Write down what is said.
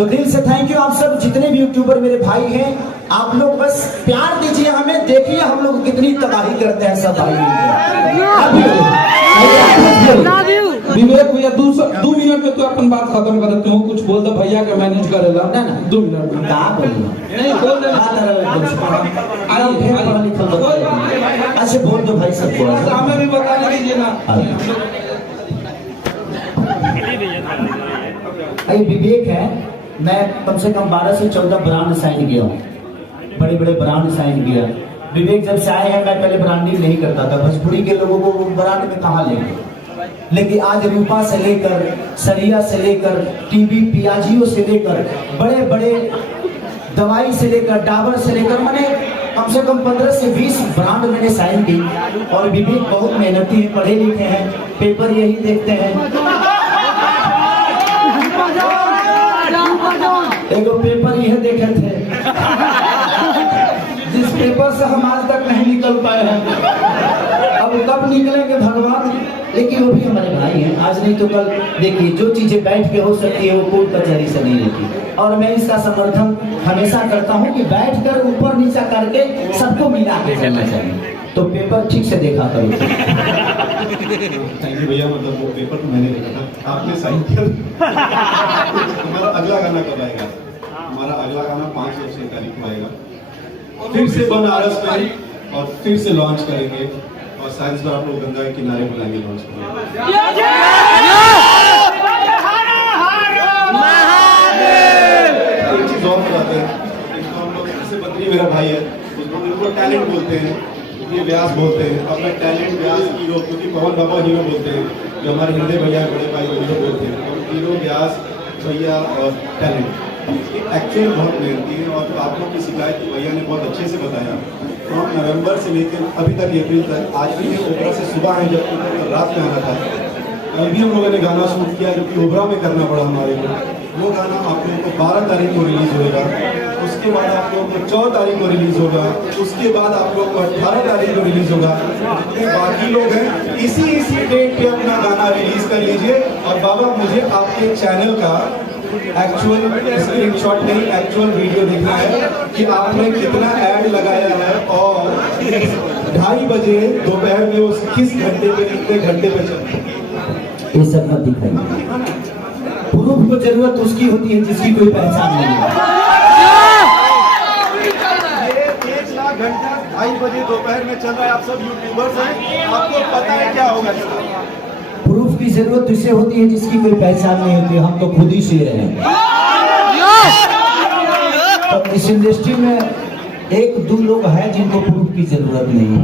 तो दिल से थैंक यू आप सब जितने भी यूट्यूबर मेरे भाई हैं, आप लोग बस प्यार दीजिए हमें, देखिए हम लोग कितनी तबाही करते हैं सब भाई। विवेक भैया 2 मिनट में तो अपन बात खत्म करते हो, कुछ बोल दो भैया का मैनेज करेला ना 2 मिनट में क्या बोलिए, नहीं बोल दे अच्छा बोल दो भाई सबको, हमें भी बता दीजिए ना। भाई विवेक है, मैं कम से कम 12 से 14 ब्रांड साइन किया हूँ, बड़े बड़े ब्रांड साइन किया। विवेक जब से आए हैं, मैं पहले ब्रांडिंग नहीं करता था, भोजपुरी के लोगों को ब्रांड में कहाँ लेंगे, लेकिन आज रूपा से लेकर सरिया से लेकर टीबी पियाजियो से लेकर बड़े बड़े दवाई से लेकर डाबर से लेकर मैंने कम से कम 15 से 20 ब्रांड मैंने साइन की। और विवेक बहुत मेहनती है, पढ़े लिखे हैं, पेपर यही देखते हैं। एगो पेपर यह देखे थे जिस पेपर से हम आज तक नहीं निकल पाए हैं, अब कब निकलेंगे भगवान, लेकिन वो भी हमारे भाई हैं। आज नहीं तो कल देखिए, जो चीजें बैठ के हो सकती है वो कोर्ट कचहरी से नहीं होती, और मैं इसका समर्थन हमेशा करता हूँ कि बैठकर ऊपर नीचा करके सबको मिला के चलना चाहिए। तो पेपर ठीक से देखा करो। थैंक यू भैया, मतलब वो पेपर तो मैंने देखा था, आपने साइन किया। हमारा अगला गाना कब आएगा? हमारा अगला गाना 5 और 6 तारीख को आएगा, फिर से बनारस में, और फिर से लॉन्च करेंगे, और साइंस पर आप लोग गंगा के किनारे बुलाएंगे लॉन्च करेंगे। एक चीज और बताते हैं, इसको हम लोग, जैसे बद्री मेरा भाई है, उसको टैलेंट बोलते हैं, ये व्यास बोलते हैं, अपना टैलेंट व्यास हीरो, क्योंकि पवन बाबा हीरो बोलते हैं, जो हमारे हिंदे भैया बड़े भाई हीरो बोलते हैं, तो हीरो व्यास भैया और टैलेंट एक्चुअल बहुत मेहनती है। और आप लोग की शिकायत भैया ने बहुत अच्छे से बताया, तो नवंबर से लेकर अभी तक अप्रैल तक, आज भी ओबरा से सुबह आए, जब रात में आना था, कल भी हम लोगों ने गाना शूट किया, जो कि ओबरा में करना पड़ा हमारे को। वो गाना आप लोगों को 12 तारीख को रिलीज होगा, उसके बाद आप लोगों को 14 तारीख को रिलीज होगा, उसके बाद आप लोगों को 18 तारीख को रिलीज होगा। जितने बाकी लोग हैं इसी डेट पे अपना गाना रिलीज कर लीजिए। और बाबा, मुझे आपके चैनल का एक्चुअल स्क्रीनशॉट नहीं, एक्चुअल वीडियो देखना है कि आपने कितना ऐड लगाया है, और 2:30 बजे दोपहर में उस किस घंटे पे, कितने घंटे पे चल, ये सब मत दिखाइए। प्रूफ को जरूरत उसकी होती है जिसकी कोई पहचान नहीं है। ये 1 लाख घंटा 2:30 बजे दोपहर में चल रहा है। आप सब यूट्यूबर्स हैं, आपको पता है क्या होगा। प्रूफ की जरूरत उसे होती है जिसकी कोई पहचान नहीं होती, हम तो खुद ही शेर हैं। तो इस इंडस्ट्री में 1-2 लोग हैं जिनको प्रूफ की जरूरत नहीं है।